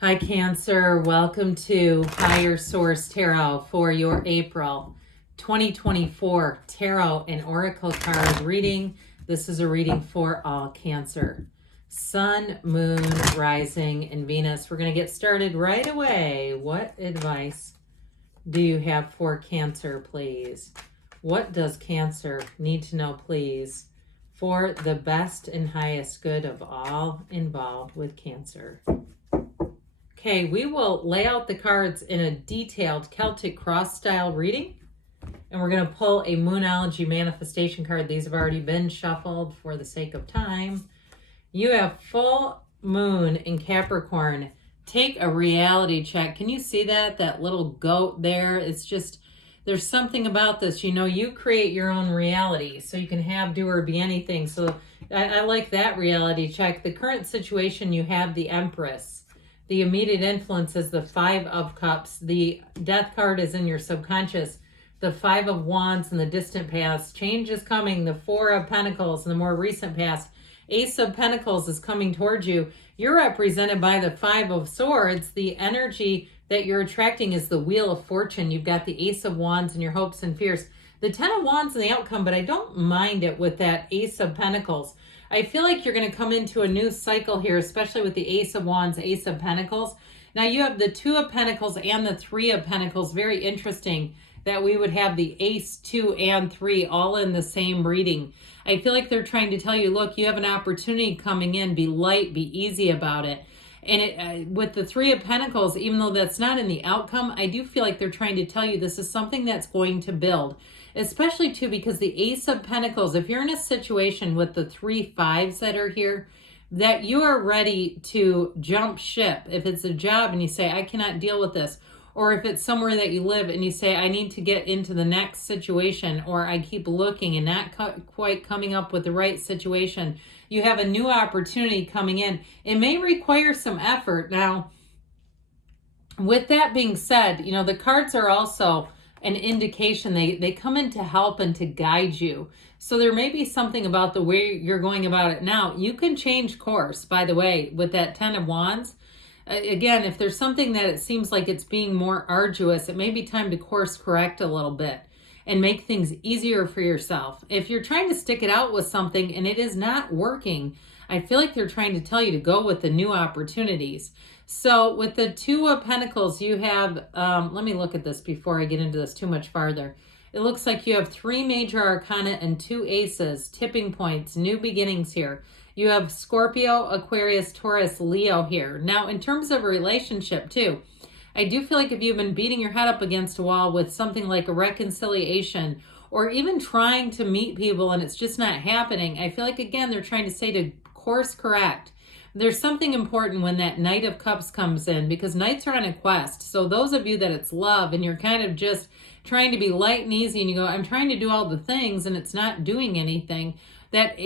Hi, Cancer. Welcome to Higher Source Tarot for your April 2024 Tarot and Oracle card reading. This is a reading for all Cancer. Sun, Moon, Rising, and Venus. We're going to get started right away. What advice do you have for Cancer, please? What does Cancer need to know, please, for the best and highest good of all involved with Cancer? Okay, we will lay out the cards in a detailed Celtic cross style reading. And we're going to pull a Moonology manifestation card. These have already been shuffled for the sake of time. You have full moon in Capricorn. Take a reality check. Can you see that? That little goat there? It's just, there's something about this. You know, you create your own reality. So you can have, do, or be anything. So I like that reality check. The current situation, you have the Empress. The immediate influence is the Five of Cups. The Death card is in your subconscious. The Five of Wands in the distant past. Change is coming. The Four of Pentacles in the more recent past. Ace of Pentacles is coming towards you. You're represented by the Five of Swords. The energy that you're attracting is the Wheel of Fortune. You've got the Ace of Wands and your hopes and fears. The Ten of Wands and the outcome, but I don't mind it with that Ace of Pentacles. I feel like you're going to come into a new cycle here, especially with the Ace of Wands, Ace of Pentacles. Now you have the Two of Pentacles and the Three of Pentacles. Very interesting that we would have the Ace, 2, and 3 all in the same reading. I feel like they're trying to tell you, look, you have an opportunity coming in. Be light, be easy about it. And with the Three of Pentacles, even though that's not in the outcome, I do feel like they're trying to tell you this is something that's going to build. Especially, too, because the Ace of Pentacles, if you're in a situation with the 3 5s that are here, that you are ready to jump ship. If it's a job and you say, I cannot deal with this, or if it's somewhere that you live and you say, I need to get into the next situation, or I keep looking and not quite coming up with the right situation, you have a new opportunity coming in. It may require some effort. Now, with that being said, you know, the cards are also an indication. They come in to help and to guide you. So there may be something about the way you're going about it now. You can change course, by the way, with that Ten of Wands. Again, if there's something that it seems like it's being more arduous, it may be time to course correct a little bit and make things easier for yourself. If you're trying to stick it out with something and it is not working, I feel like they're trying to tell you to go with the new opportunities. So with the Two of Pentacles, you have, let me look at this before I get into this too much farther. It looks like you have 3 major arcana and 2 aces, tipping points, new beginnings here. You have Scorpio, Aquarius, Taurus, Leo here. Now, in terms of a relationship too, I do feel like if you've been beating your head up against a wall with something like a reconciliation or even trying to meet people and it's just not happening, I feel like, again, they're trying to say to course correct. There's something important when that Knight of Cups comes in, because Knights are on a quest. So those of you that it's love and you're kind of just trying to be light and easy and you go, I'm trying to do all the things and it's not doing anything, that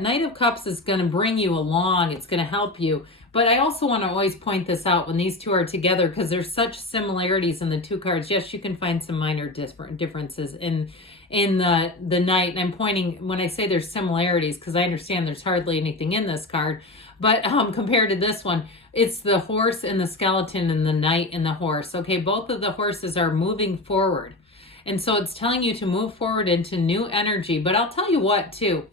Knight of Cups is going to bring you along. It's going to help you. But I also want to always point this out when these two are together, because there's such similarities in the two cards. Yes, you can find some minor differences in the Knight. And I'm pointing, when I say there's similarities, because I understand there's hardly anything in this card. But compared to this one, it's the horse and the skeleton and the Knight and the horse. Okay, both of the horses are moving forward. And so it's telling you to move forward into new energy. But I'll tell you what, too.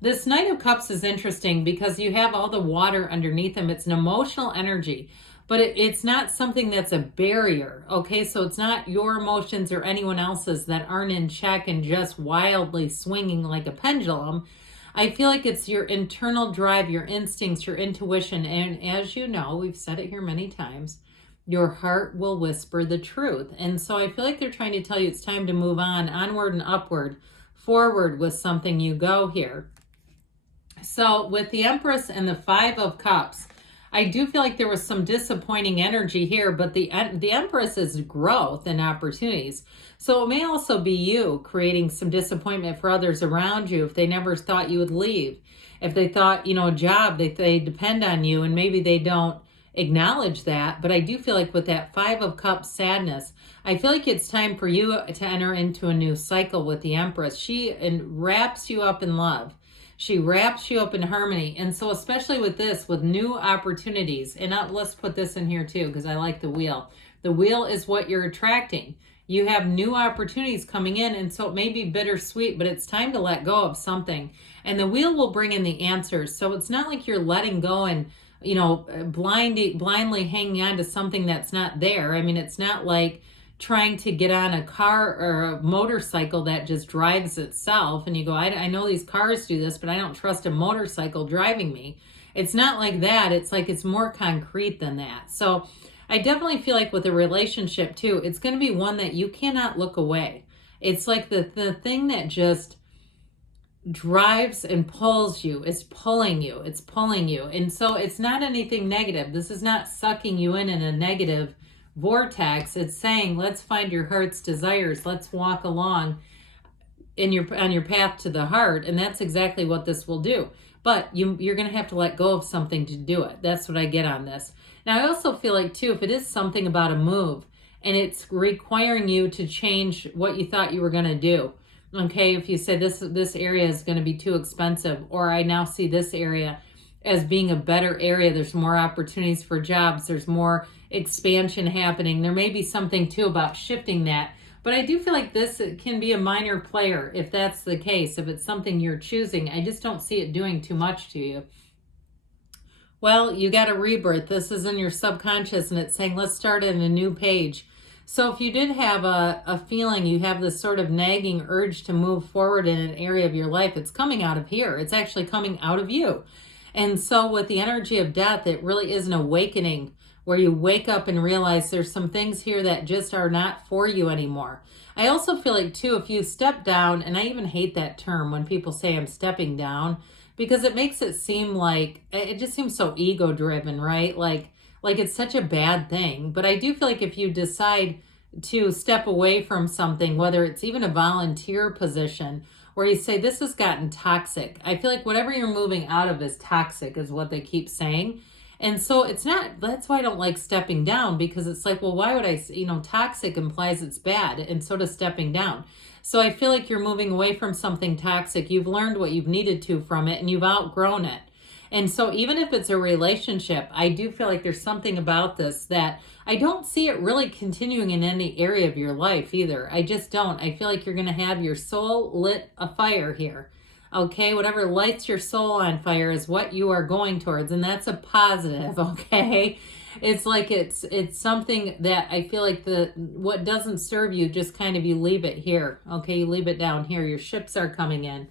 This Knight of Cups is interesting because you have all the water underneath them. It's an emotional energy, but it's not something that's a barrier, okay? So it's not your emotions or anyone else's that aren't in check and just wildly swinging like a pendulum. I feel like it's your internal drive, your instincts, your intuition. And as you know, we've said it here many times, your heart will whisper the truth. And so I feel like they're trying to tell you it's time to move on, onward and upward, forward with something you go here. So with the Empress and the Five of Cups, I do feel like there was some disappointing energy here, but the Empress is growth and opportunities. So it may also be you creating some disappointment for others around you if they never thought you would leave. If they thought, you know, a job, they depend on you and maybe they don't acknowledge that. But I do feel like with that Five of Cups sadness, I feel like it's time for you to enter into a new cycle with the Empress. She wraps you up in love. She wraps you up in harmony. And so especially with this, with new opportunities, and let's put this in here too, because I like the wheel. The wheel is what you're attracting. You have new opportunities coming in, and so it may be bittersweet, but it's time to let go of something. And the wheel will bring in the answers. So it's not like you're letting go and, blindly hanging on to something that's not there. I mean, it's not like trying to get on a car or a motorcycle that just drives itself. And you go, I know these cars do this, but I don't trust a motorcycle driving me. It's not like that. It's like it's more concrete than that. So I definitely feel like with a relationship too, it's going to be one that you cannot look away. It's like the thing that just drives and pulls you. It's pulling you. It's pulling you. And so it's not anything negative. This is not sucking you in a negative vortex. It's saying, let's find your heart's desires. Let's walk along on your path to the heart. And that's exactly what this will do. But you're going to have to let go of something to do it. That's what I get on this. Now, I also feel like, too, if it is something about a move and it's requiring you to change what you thought you were going to do, okay, if you say this area is going to be too expensive, or I now see this area as being a better area, there's more opportunities for jobs, there's more expansion happening. There may be something, too, about shifting that. But I do feel like this can be a minor player if that's the case, if it's something you're choosing. I just don't see it doing too much to you. Well, you got a rebirth. This is in your subconscious, and it's saying, let's start at a new page. So if you did have a feeling, you have this sort of nagging urge to move forward in an area of your life, it's coming out of here. It's actually coming out of you. And so with the energy of death, it really is an awakening where you wake up and realize there's some things here that just are not for you anymore. I also feel like, too, if you step down, and I even hate that term when people say I'm stepping down, because it makes it seem like, it just seems so ego-driven, right? Like it's such a bad thing. But I do feel like if you decide to step away from something, whether it's even a volunteer position, where you say, this has gotten toxic. I feel like whatever you're moving out of is toxic, is what they keep saying. And so it's not, that's why I don't like stepping down, because it's like, well, why would I, toxic implies it's bad, and so does stepping down. So I feel like you're moving away from something toxic. You've learned what you've needed to from it, and you've outgrown it. And so even if it's a relationship, I do feel like there's something about this that I don't see it really continuing in any area of your life either. I just don't. I feel like you're going to have your soul lit afire here. Okay, whatever lights your soul on fire is what you are going towards, and that's a positive, okay? It's like it's something that I feel like what doesn't serve you, just kind of you leave it here, okay? You leave it down here. Your ships are coming in.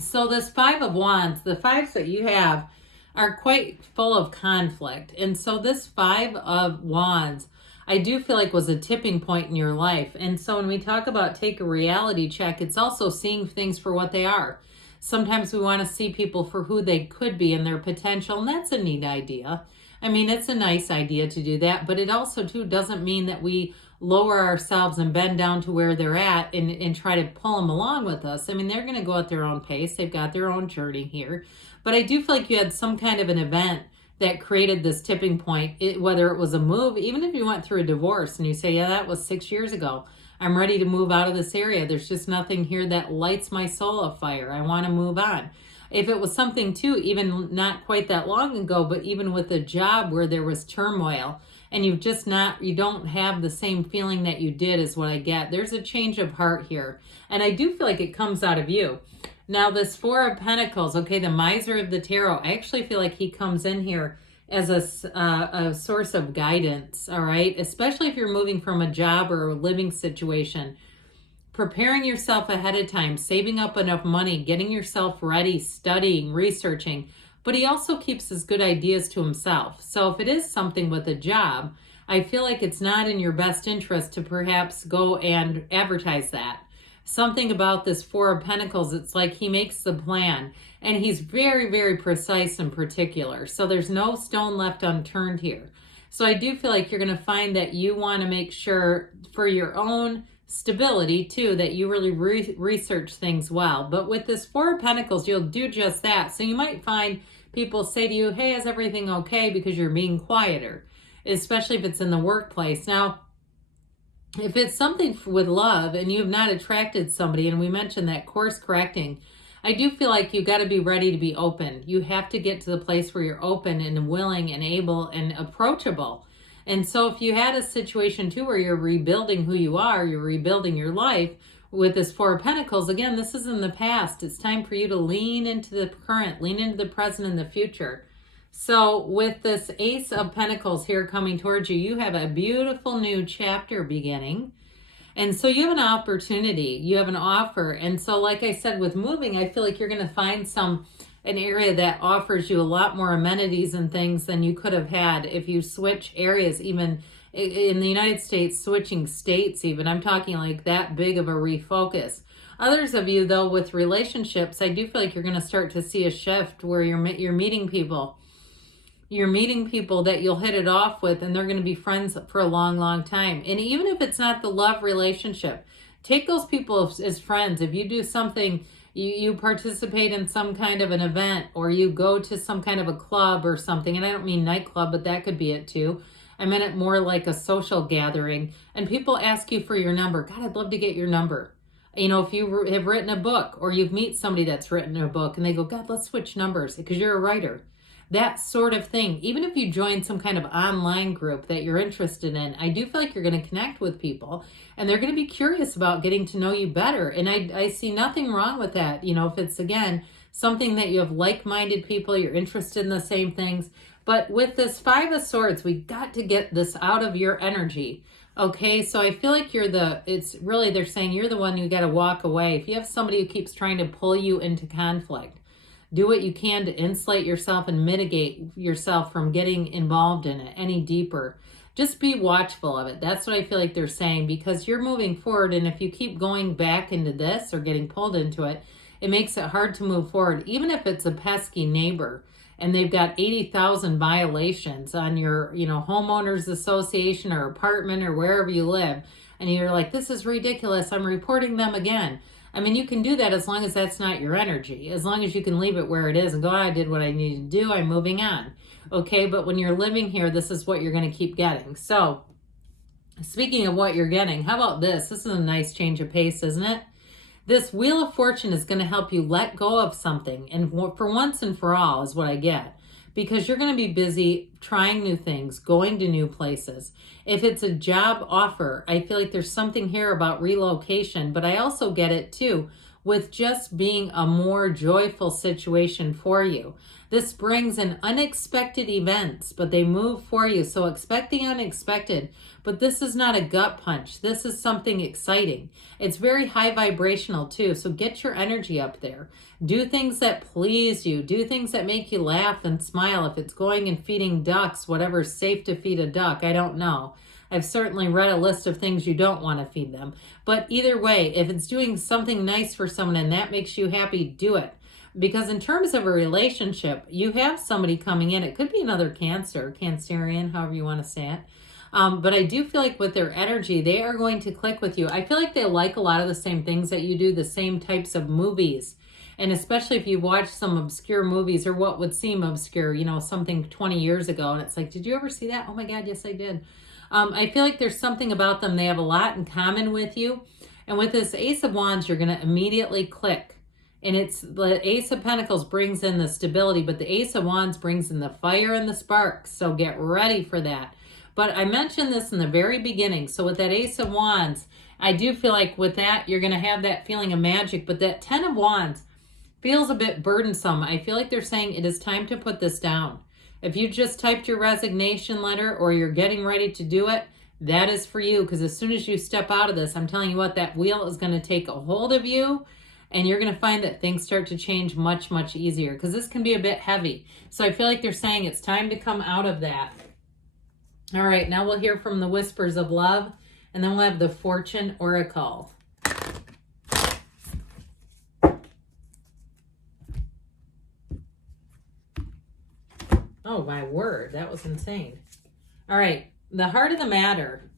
So this Five of Wands, the fives that you have are quite full of conflict. And so this Five of Wands, I do feel like was a tipping point in your life. And so when we talk about take a reality check, it's also seeing things for what they are. Sometimes we want to see people for who they could be and their potential, and that's a neat idea. I mean, it's a nice idea to do that, but it also, too, doesn't mean that we lower ourselves and bend down to where they're at and try to pull them along with us. I mean, they're going to go at their own pace. They've got their own journey here. But I do feel like you had some kind of an event that created this tipping point, whether it was a move, even if you went through a divorce and you say, yeah, that was 6 years ago. I'm ready to move out of this area. There's just nothing here that lights my soul afire. I want to move on. If it was something, too, even not quite that long ago, but even with a job where there was turmoil and you don't have the same feeling that you did is what I get. There's a change of heart here. And I do feel like it comes out of you. Now, this Four of Pentacles, okay, the Miser of the Tarot, I actually feel like he comes in here as a source of guidance, all right? Especially if you're moving from a job or a living situation. Preparing yourself ahead of time, saving up enough money, getting yourself ready, studying, researching. But he also keeps his good ideas to himself. So if it is something with a job, I feel like it's not in your best interest to perhaps go and advertise that. Something about this Four of Pentacles, it's like he makes the plan and he's very, very precise and particular. So there's no stone left unturned here. So I do feel like you're going to find that you want to make sure for your own stability too, that you really research things well. But with this Four of Pentacles, you'll do just that. So you might find people say to you, hey, is everything okay? Because you're being quieter, especially if it's in the workplace. Now, if it's something with love and you have not attracted somebody, and we mentioned that course correcting, I do feel like you got to be ready to be open. You have to get to the place where you're open and willing and able and approachable. And so if you had a situation too where you're rebuilding who you are, you're rebuilding your life with this Four of Pentacles, again, this is in the past. It's time for you to lean into the current, lean into the present and the future. So with this Ace of Pentacles here coming towards you, you have a beautiful new chapter beginning. And so you have an opportunity, you have an offer. And so like I said, with moving, I feel like you're going to find an area that offers you a lot more amenities and things than you could have had if you switch areas, even in the United States, switching states even. I'm talking like that big of a refocus. Others of you, though, with relationships, I do feel like you're going to start to see a shift where you're meeting people. You're meeting people that you'll hit it off with, and they're going to be friends for a long, long time. And even if it's not the love relationship, take those people as friends. If you do something, you participate in some kind of an event, or you go to some kind of a club or something, and I don't mean nightclub, but that could be it too. I meant it more like a social gathering, and people ask you for your number. God, I'd love to get your number. You know, if you have written a book, or you meet somebody that's written a book, and they go, God, let's switch numbers because you're a writer. That sort of thing. Even if you join some kind of online group that you're interested in, I do feel like you're going to connect with people, and they're going to be curious about getting to know you better. And I see nothing wrong with that. You know, if it's, again, something that you have like-minded people, you're interested in the same things. But with this Five of Swords, we got to get this out of your energy. Okay, so I feel like it's really, they're saying you're the one who got to walk away. If you have somebody who keeps trying to pull you into conflict, do what you can to insulate yourself and mitigate yourself from getting involved in it any deeper. Just be watchful of it. That's what I feel like they're saying, because you're moving forward, and if you keep going back into this or getting pulled into it, it makes it hard to move forward. Even if it's a pesky neighbor and they've got 80,000 violations on your, homeowners association or apartment or wherever you live, and you're like, this is ridiculous, I'm reporting them again. I mean, you can do that as long as that's not your energy, as long as you can leave it where it is and go, I did what I needed to do, I'm moving on. Okay, but when you're living here, this is what you're going to keep getting. So, speaking of what you're getting, how about this? This is a nice change of pace, isn't it? This Wheel of Fortune is going to help you let go of something, and for once and for all is what I get. Because you're going to be busy trying new things, going to new places. If it's a job offer, I feel like there's something here about relocation, but I also get it too with just being a more joyful situation for you. This brings in unexpected events, but they move for you. So expect the unexpected, but this is not a gut punch. This is something exciting. It's very high vibrational too. So get your energy up there. Do things that please you. Do things that make you laugh and smile. If it's going and feeding ducks, whatever's safe to feed a duck, I don't know. I've certainly read a list of things you don't want to feed them. But either way, if it's doing something nice for someone and that makes you happy, do it. Because in terms of a relationship, you have somebody coming in. It could be another Cancerian, however you want to say it. But I do feel like with their energy, they are going to click with you. I feel like they like a lot of the same things that you do, the same types of movies. And especially if you watch some obscure movies, or what would seem obscure, something 20 years ago. And it's like, did you ever see that? Oh my God, yes, I did. I feel like there's something about them. They have a lot in common with you. And with this Ace of Wands, you're going to immediately click. And it's the Ace of Pentacles brings in the stability, but the Ace of Wands brings in the fire and the sparks. So get ready for that. But I mentioned this in the very beginning. So with that Ace of Wands, I do feel like with that, you're going to have that feeling of magic. But that 10 of Wands feels a bit burdensome. I feel like they're saying it is time to put this down. If you just typed your resignation letter, or you're getting ready to do it, that is for you. Because as soon as you step out of this, I'm telling you what, that wheel is going to take a hold of you. And you're going to find that things start to change much, much easier. Because this can be a bit heavy. So I feel like they're saying it's time to come out of that. All right, now we'll hear from the Whispers of Love. And then we'll have the Fortune Oracle. Oh, my word. That was insane. All right. The heart of the matter.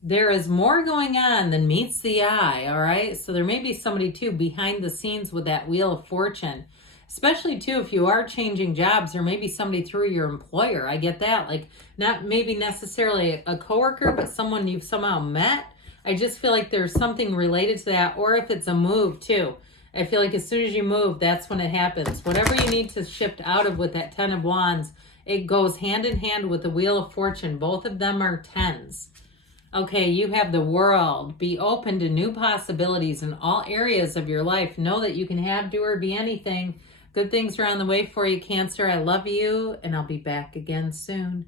There is more going on than meets the eye. All right. So there may be somebody, too, behind the scenes with that Wheel of Fortune. Especially, too, if you are changing jobs, or maybe somebody through your employer. I get that. Like, not maybe necessarily a coworker, but someone you've somehow met. I just feel like there's something related to that. Or if it's a move, too. I feel like as soon as you move, that's when it happens. Whatever you need to shift out of with that 10 of Wands, it goes hand in hand with the Wheel of Fortune. Both of them are 10s. Okay, you have the World. Be open to new possibilities in all areas of your life. Know that you can have, do, or be anything. Good things are on the way for you, Cancer. I love you, and I'll be back again soon.